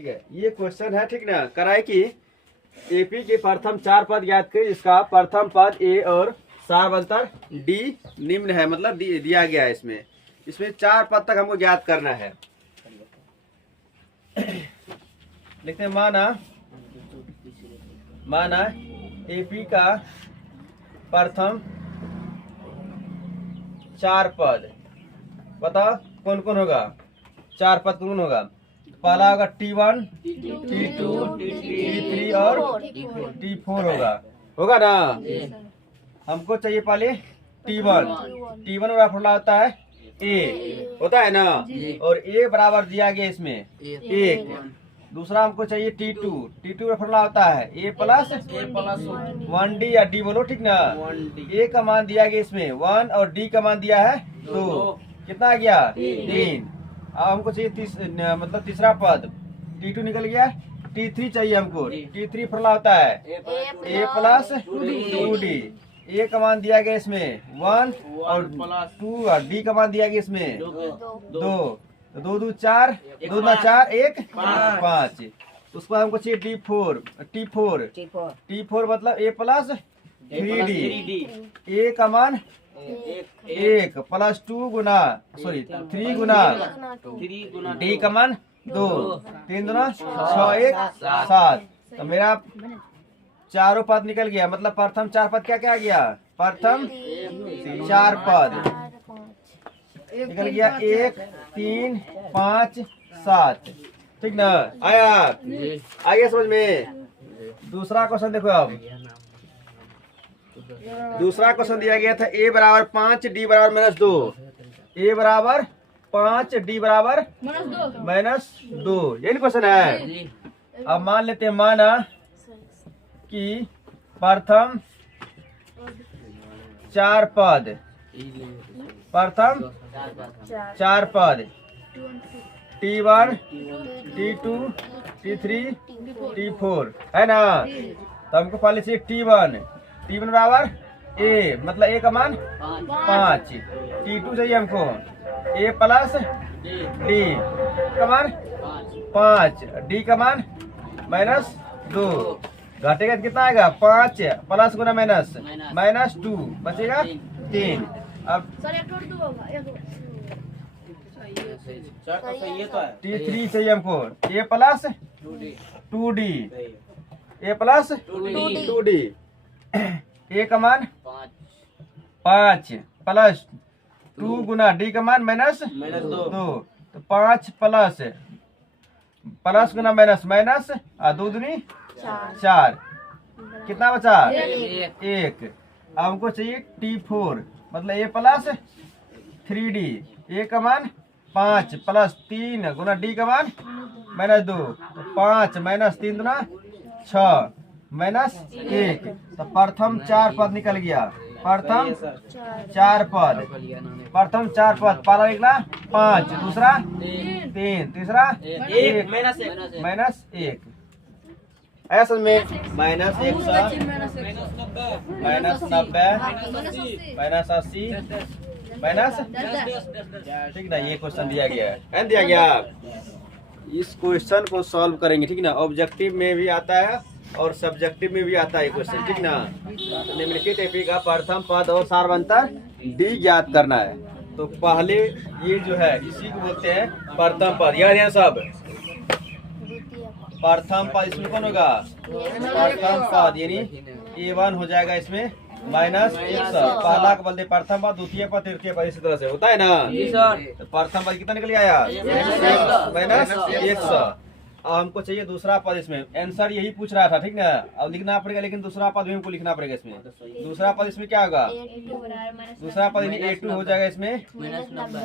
ठीक है, ये क्वेश्चन है ठीक ना। कराए कि एपी के प्रथम 4 पद ज्ञात करें, इसका प्रथम पद ए और सारवंतर डी निम्न है, मतलब दिया गया है। इसमें 4 पद तक हमको ज्ञात करना है। लिखते हैं माना एपी का प्रथम 4 पद, बताओ कौन कौन होगा। 4 पद कौन होगा। पहला होगा T1, T2, T3 और T4 होगा ना। हमको चाहिए पहले T1 का फॉर्मूला होता है A, होता है ना। और A बराबर दिया गया इसमें 1। दूसरा हमको चाहिए T2 का फॉर्मूला होता है A प्लस 1D या D बोलो ठीक ना। A का मान दिया गया इसमें 1 और D का मान दिया है 2। कितना आ गया 3। अब हमको चाहिए मतलब तीसरा पद T2 निकल गया। T3 चाहिए हमको। T3 फॉर्मूला होता है A प्लस 2D। A का मान दिया गया इसमें 1 और 2 और D का मान दिया गया इसमें 2। 2 2 4, 2 ना 4 1 5। उसके बाद हमको चाहिए T4 मतलब A प्लस 3D। A का मान 1 प्लस 3 गुना D का मान 2। 3 दूना 6 1 7। तो मेरा चारों पद निकल गया, मतलब प्रथम 4 पद क्या क्या आ गया। प्रथम 4 पद निकल गया 1 3 5 7, ठीक ना। आया समझ में। दूसरा क्वेश्चन देखो। अब दूसरा क्वेश्चन दिया गया था A बराबर 5 D बराबर -2। A बराबर 5 D बराबर -2, यही क्वेश्चन है। अब मान लेते हैं माना कि प्रथम 4 पद T1 T2 T3 T4 है ना। तो हमको पहले से T1 बराबर A, मतलब A का मान 5। T2 चाहिए हमको A प्लस D का मान 5, D का मान -2। घटेगा कितना आएगा 5 प्लस गुना -2 बचेगा 3। अब T3 चाहिए हमको A plus 2D। A plus 2D। A का मान 5 प्लस 2 गुना D का मान -2। तो 5 प्लस गुना माइनस 2 दूनी 4। कितना बचा 1। अब हमको चाहिए T4 मतलब A प्लस 3D। A का मान 5 प्लस 3 गुना D का मान -2। तो 5 -3 दूना 6 -1। तो प्रथम 4 पद निकल गया। प्रथम 4 पद पहला निकला 5, दूसरा 3, तीसरा 1 -1। ऐसा में -100 -90 -80 ठीक ना। ये क्वेश्चन दिया गया है। इस क्वेश्चन को सॉल्व करेंगे ठीक ना। ऑब्जेक्टिव में भी आता है और सब्जेक्टिव में भी आता है क्वेश्चन, ठीक ना। तो निम्नलिखित एपी का प्रथम पद और सारवंतर डी ज्ञात करना है। तो पहले ये जो है इसी को बोलते हैं प्रथम पद। यार सब प्रथम पद इसमें कौन होगा प्रथम पद, यानी A1 हो जाएगा इसमें -100। पहला का बोलते प्रथम पद, द्वितीय पद, तृतीय पद, इसी तरह से होता है ना। तो प्रथम पद कितना निकल आया -100। अब हमको चाहिए दूसरा पद। इसमें आंसर यही पूछ रहा था, ठीक ना। अब लिखना पड़ेगा, लेकिन दूसरा पद भी हमको लिखना पड़ेगा इसमें। दूसरा पद इसमें क्या होगा दूसरा पद A2 हो जाएगा इसमें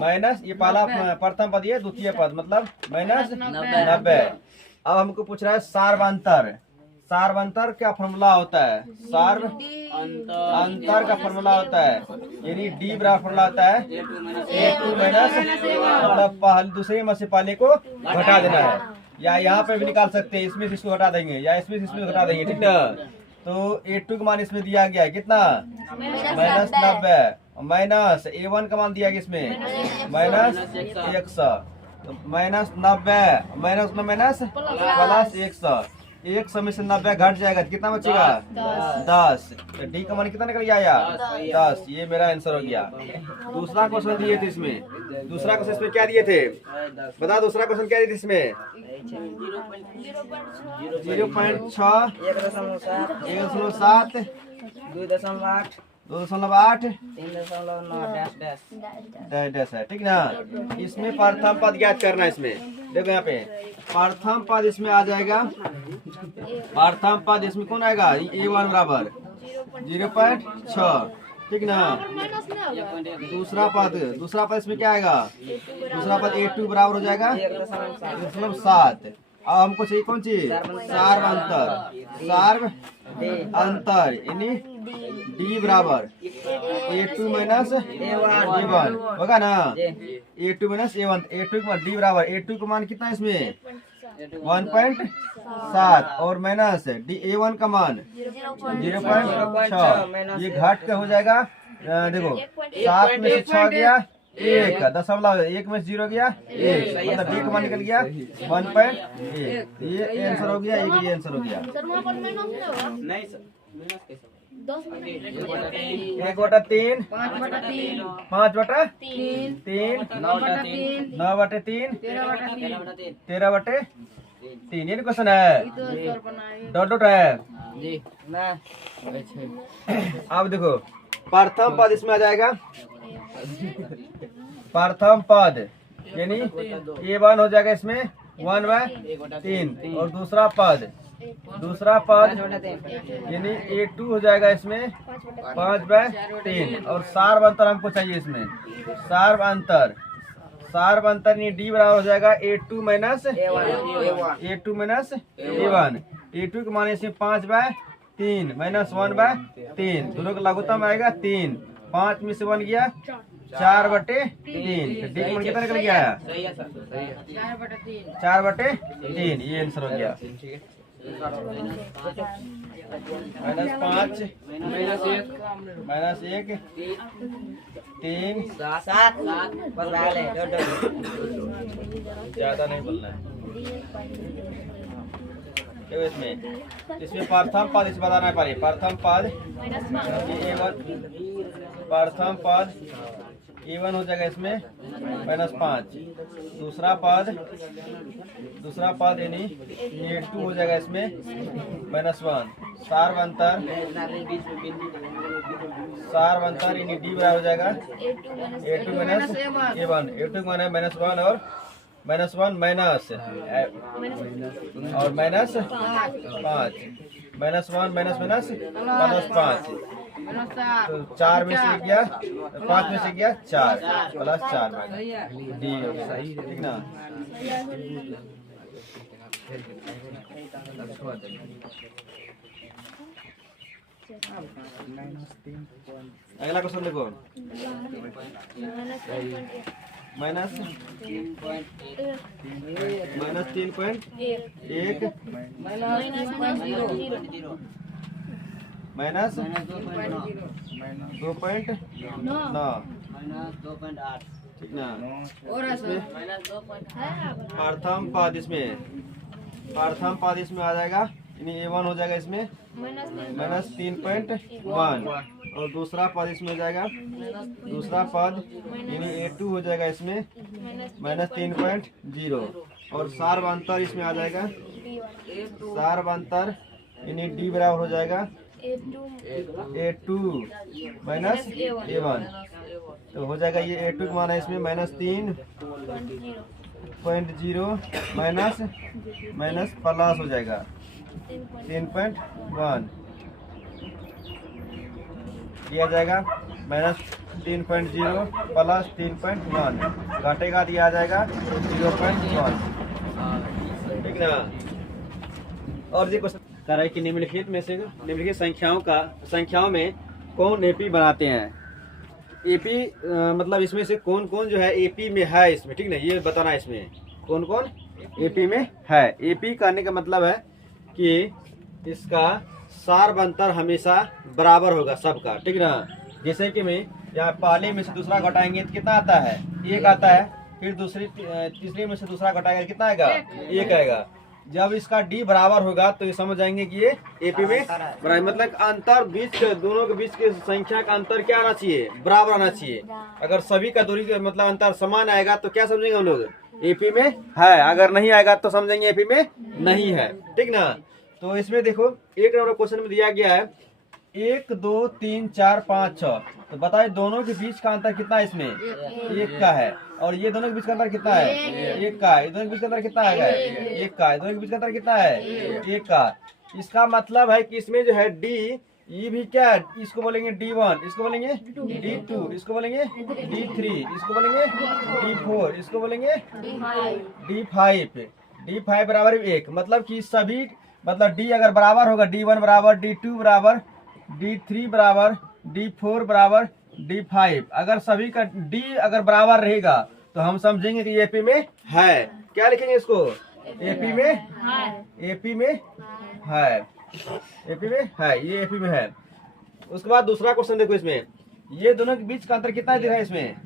माइनस ये पहला प्रथम पद, ये द्वितीय पद मतलब -90। अब हमको पूछ रहा है सारवंतर क्या फॉर्मूला होता है। अंतर का फॉर्मूला होता है, यानी D बराबर फॉर्मूला होता है A2 माइनस, मतलब दूसरे में से पहले को घटा देना है। या यहाँ पे भी निकाल सकते हैं, इसमें से इसको घटा देंगे या इसमें से इसमें घटा देंगे, ठीक ना। तो A2 का मान इसमें दिया गया है कितना -90, माइनस A1 का मान दिया गया इसमें -100। तो -90 माइनस प्लस 100। 100 में से 90 घट जाएगा तो कितना बचेगा? 10। तो डी का मान कितना निकल आया? 10। ये मेरा आंसर हो गया। दूसरा क्वेश्चन दिए थे इसमें, दूसरा क्वेश्चन इसमें क्या दिए थे बता? दूसरा क्वेश्चन क्या दिए थे इसमें? 0.6, 1.7, 2.8, 2.8 3.9 डैश है, ठीक ना। इसमें प्रथम पद ज्ञात करना है। इसमें देखो यहाँ पे प्रथम पद इसमें आ जाएगा। प्रथम पद इसमें कौन आएगा? A1 बराबर 0.6, ठीक ना। दूसरा पद इसमें क्या आएगा? दूसरा पद A2 बराबर हो जाएगा 1.7। अब हमको चाहिए कौन चीज? सार्व अंतर यानी D बराबर A2 माइनस A1 होगा ना। A2 माइनस A1, A2 का D बराबर A2 का मान कितना है इसमें? 1.7 और माइनस A1 का मान 0.6। ये घट का हो जाएगा। देखो 7 में से 6 गया 1, 0.1 में 0 गया 1, मतलब D का मान निकल गया 1.1। ये आंसर हो गया। ये आंसर हो गया। नहीं सर, 1/3, 5/3, 9/3, 13/3। ये क्वेश्चन है। डॉट है जी ना। अब देखो प्रथम पद इसमें आ जाएगा। प्रथम पद यानी A1 हो जाएगा इसमें 1/3 और दूसरा पद यानी A2 हो जाएगा इसमें 5/3 और सार्व अंतर हमको चाहिए इसमें। सार्व अंतर यानी D बराबर हो जाएगा A2 माइनस A1। A2 के मान इसमें 5/3 माइनस 1/3, दोनों का लघुत्तम आएगा 3। 5 में से 1 गया 4/3। डी का मान कितना निकल गया? सही है सर, सही है। 4/3। ये आंसर हो गया। -5 -1 3 7 बस रहा है। ज्यादा नहीं बोलना है। इसमें प्रथम पद इसे बताना है पारी। प्रथम पद A1 हो जाएगा इसमें -5। दूसरा पद यानी A2 हो जाएगा इसमें -1। सार्व अंतर यानी D बराबर हो जाएगा A2 माइनस A1। A2 का मान है -1 और -1 माइनस और -5। -1 माइनस +5। तो 4 में से गया 5 में से गया 4 प्लस 4 डी सही, ठीक ना। अगला क्वेश्चन देखो। -3.1 माइनस 2.9 ठीक ना। प्रथम पद इसमें आ जाएगा यानी A1 हो जाएगा इसमें -3.1 और दूसरा पद इसमें जाएगा यानी A2 हो जाएगा इसमें -3.0 और सार्व अंतर इसमें आ जाएगा। सार्व अंतर यानी D बराबर हो जाएगा A2 माइनस A1। तो हो जाएगा ये A2 का मान है इसमें -3.0 माइनस प्लस हो जाएगा 3.1 दिया जाएगा -3.0 प्लस 3.1 घटेगा दिया जाएगा 0.1, ठीक ना। और ये क्वेश्चन कर रहा है कि निम्नलिखित संख्याओं में कौन एपी बनाते हैं। एपी मतलब इसमें से कौन कौन जो है एपी में है इसमें, ठीक ना, ये बताना है इसमें कौन कौन एपी में है। एपी करने का मतलब है कि इसका सार्व अंतर हमेशा बराबर होगा सबका, ठीक ना। जैसे कि मैं यहाँ पहले में से दूसरा घटाएंगे तो कितना आता है 1 आता है, फिर तीसरे में से दूसरा घटाएगा कितना आएगा, 1 आएगा। जब इसका डी बराबर होगा तो ये समझ जाएंगे कि ये एपी में बराबर, मतलब अंतर बीच के दोनों के बीच के संख्या का अंतर क्या आना चाहिए, बराबर आना चाहिए। अगर सभी का दूरी मतलब अंतर समान आएगा तो क्या समझेंगे हम लोग, एपी में है। अगर नहीं आएगा तो समझेंगे एपी में नहीं है, ठीक ना। तो इसमें देखो एक नंबर क्वेश्चन में दिया गया है 1 2 3 4 5 6, तो बताइए दोनों के बीच का अंतर कितना है, इसमें 1 का है। और ये दोनों के बीच का अंतर कितना है, 1 का है। ये दोनों के बीच का अंतर कितना है, 1 का है। दोनों के बीच का अंतर कितना है, 1 का। इसका मतलब है कि इसमें जो है डी, ये भी क्या है, इसको बोलेंगे D1, इसको बोलेंगे D2, इसको बोलेंगे D3, इसको बोलेंगे D4, इसको बोलेंगे D5। D5 बराबर 1, मतलब कि सभी, मतलब D अगर बराबर होगा, D1 बराबर, D2 बराबर, D3 बराबर, D4 बराबर, D5, अगर सभी का D अगर बराबर रहेगा तो हम समझेंगे कि एपी में है। क्या लिखेंगे इसको, एपी में, एपी में है, एपी में है, ये एपी में है। उसके बाद दूसरा क्वेश्चन देखो, इसमें ये दोनों के बीच का अंतर कितना दिख रहा है, इसमें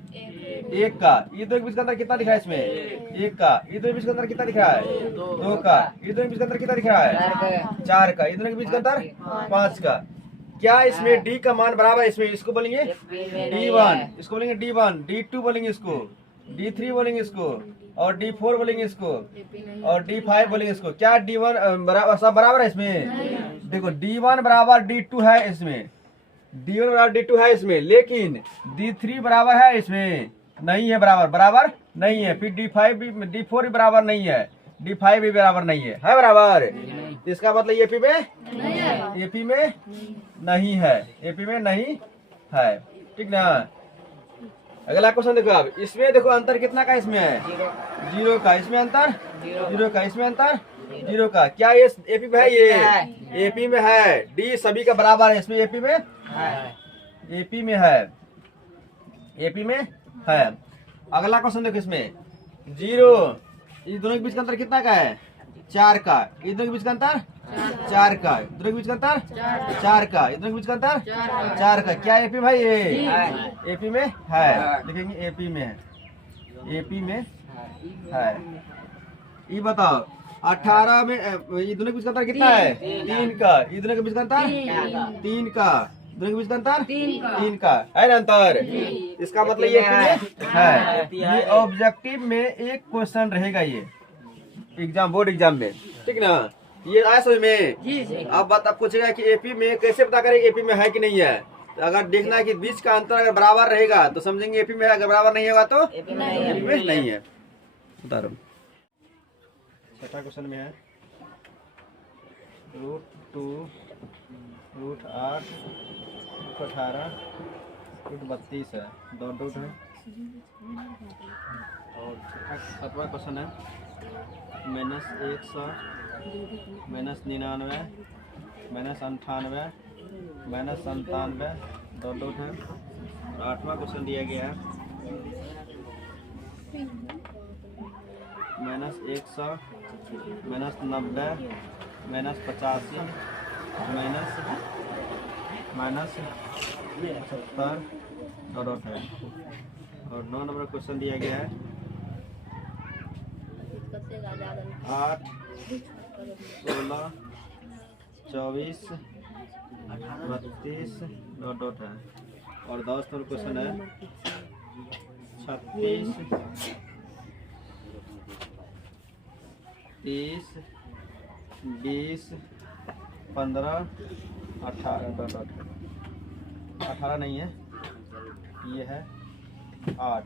1 का। ये दोनों के बीच का अंतर कितना दिख रहा है, इसमें 1 का। ये दोनों के बीच का अंतर कितना दिख रहा है, 2 का। ये दोनों के बीच का अंतर कितना दिख रहा है, 4 का। ये दोनों के बीच का अंतर 5 का। क्या इसमें डी का मान बराबर है, इसमें इसको बोलेंगे D1, इसको बोलेंगे D1, D2 बोलेंगे इसको, D3 बोलेंगे इसको, और D4 बोलेंगे इसको, और D5 बोलेंगे इसको। क्या D1 बराबर, सब बराबर है इसमें। देखो D1 बराबर D2 है इसमें, D1 बराबर D2 है इसमें, लेकिन D3 बराबर है इसमें नहीं है, बराबर नहीं है। फिर D5 भी, D4 भी बराबर नहीं है, D5 भी बराबर नहीं है बराबर। इसका मतलब एपी में, एपी में नहीं है, एपी में नहीं है, ठीक ना। अगला क्वेश्चन देखो आप, इसमें देखो अंतर कितना का इसमें है, 0 का। इसमें अंतर 0 का, इसमें अंतर 0 का। क्या ये एपी में है, ये एपी में है। डी सभी का बराबर है, इसमें एपी में एपी में है, एपी में है। अगला क्वेश्चन देखो, इसमें 0, इस दोनों के बीच का अंतर कितना का है, 4 का। इस दोनों के बीच का अंतर 4 का। दोनों के बीच का अंतर 4 का। इस दोनों के बीच का अंतर 4 का। क्या एपी भाई, ये एपी में है, लिखेंगे एपी में है, एपी में है। ये बताओ 18 में ये दोनों के बीच का अंतर कितना है, 3 का। ये दोनों के बीच का अंतर 3 का। दोनों के बीच का अंतर 3 का है ना अंतर। इसका मतलब ये है। ये ऑब्जेक्टिव में एक क्वेश्चन रहेगा, ये एग्जाम, बोर्ड एग्जाम में, ठीक ना। ये आया समझ में। अब बात आप पूछेगा कि एपी में कैसे पता करें एपी में है कि नहीं है। तो अगर देखना है कि बीच का अंतर अगर बराबर रहेगा तो समझेंगे एपी में है, अगर बराबर नहीं होगा तो एपी में नहीं है। बता रहा हूँ, छठा क्वेश्चन में है √2 √8 √18 √32 है, डॉट डॉट है। और सातवां क्वेश्चन है -100 -99 -98 -97 डॉट डॉट है। और आठवां क्वेश्चन दिया गया है -100 -90 -85 -70 डॉट डॉट है। और 9 नंबर क्वेश्चन दिया गया है 8 16 24 32 डॉट डॉट है। और 10 नंबर क्वेश्चन है 36 30 20 15 18 डॉट डॉट है। 18 नहीं है, ये है 8।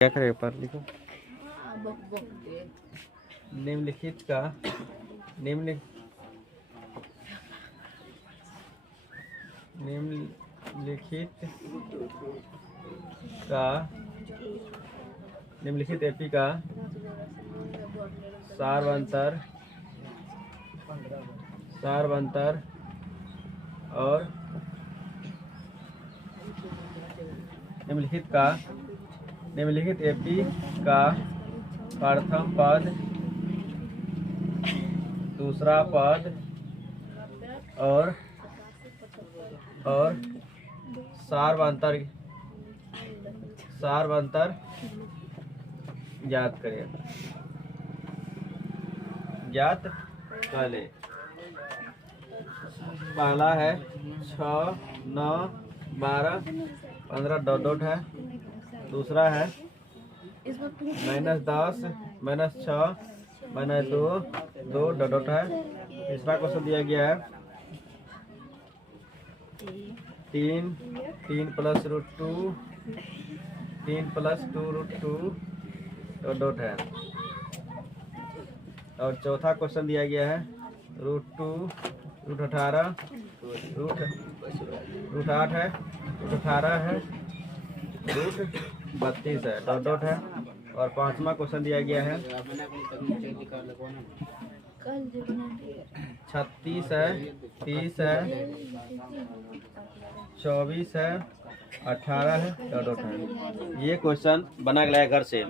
क्या करेगा, पर लिखो निम्नलिखित का निम्नलिखित एपी का सारवंतर और निम्नलिखित एपी का प्रथम पद, दूसरा पद और सार्वंतर ज्ञात करें। ज्ञात कर ले। पहला है 6, 9, 12, 15 डॉट डॉट है। दूसरा है -10, -6, -2, 2 डॉट डॉट है। तीसरा क्वेश्चन दिया गया है 3 + √2, 3 + 2√2 डॉट डॉट है। और चौथा क्वेश्चन दिया गया है √2, √18, √8 है, √18 है, √32 है, डॉट डॉट है। और पांचवा क्वेश्चन दिया गया है 36 है, 30 है, 24 है, 18 है, डॉट डॉट है। ये क्वेश्चन बना गया है घर से।